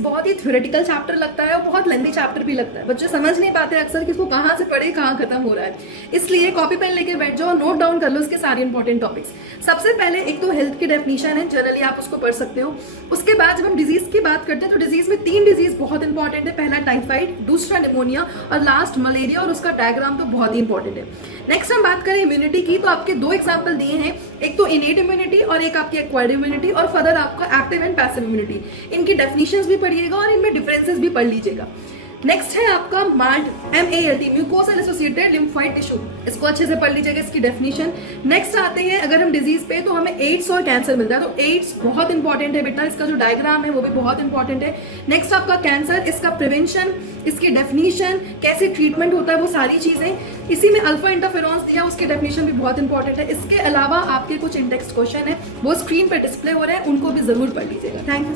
बहुत ही theoretical chapter लगता है और बहुत लेंथी चैप्टर भी लगता है। बच्चे समझ नहीं पाते अक्सर कि इसको कहाँ से पढ़े, कहाँ खत्म हो रहा है। इसलिए कॉपी पेन लेके बैठ जाओ, नोट डाउन कर लो इसके सारे इंपॉर्टेंट टॉपिक्स। सबसे पहले एक तो हेल्थ की डेफिनेशन है, जनरली आप उसको पढ़ सकते हो। उसके बाद जब हम डिजीज की बात करते हैं तो डिजीज में 3 डिजीज बहुत इंपॉर्टेंट है। पहला टाइफाइड, दूसरा निमोनिया और लास्ट मलेरिया, और उसका डायग्राम तो बहुत ही इंपॉर्टेंट है। नेक्स्ट हम बात करें इम्यूनिटी की, तो आपके 2 एग्जाम्पल दिए हैं, एक तो इनेट इम्यूनिटी और एक आपकी एक्वायर्ड इम्यूनिटी, और फर्दर आपका एक्टिव एंड पैसिव इम्यूनिटी। इनकी डेफिनेशंस भी पढ़िएगा और इनमें डिफरेंसेस भी पढ़ लीजिएगा। नेक्स्ट है आपका MALT, MALT, mucosal associated lymphoid tissue. इसको अच्छे से पढ़ लीजिएगा, इसकी डेफिनेशन। नेक्स्ट आते हैं अगर हम डिजीज पे, तो हमें एड्स और कैंसर मिलता है, तो एड्स बहुत इंपॉर्टेंट है बेटा, इसका जो डायग्राम है वो भी बहुत इंपॉर्टेंट है। नेक्स्ट आपका कैंसर, इसका प्रिवेंशन, इसकी डेफिनेशन, कैसे ट्रीटमेंट होता है, वो सारी चीजें। इसी में अल्फा इंटरफेरॉन्स दिया, उसकी डेफिनेशन भी बहुत इंपॉर्टेंट है। इसके अलावा आपके कुछ इंडेक्स क्वेश्चन है, वो स्क्रीन पर डिस्प्ले हो रहे हैं, उनको भी जरूर पढ़ लीजिएगा। Thank you.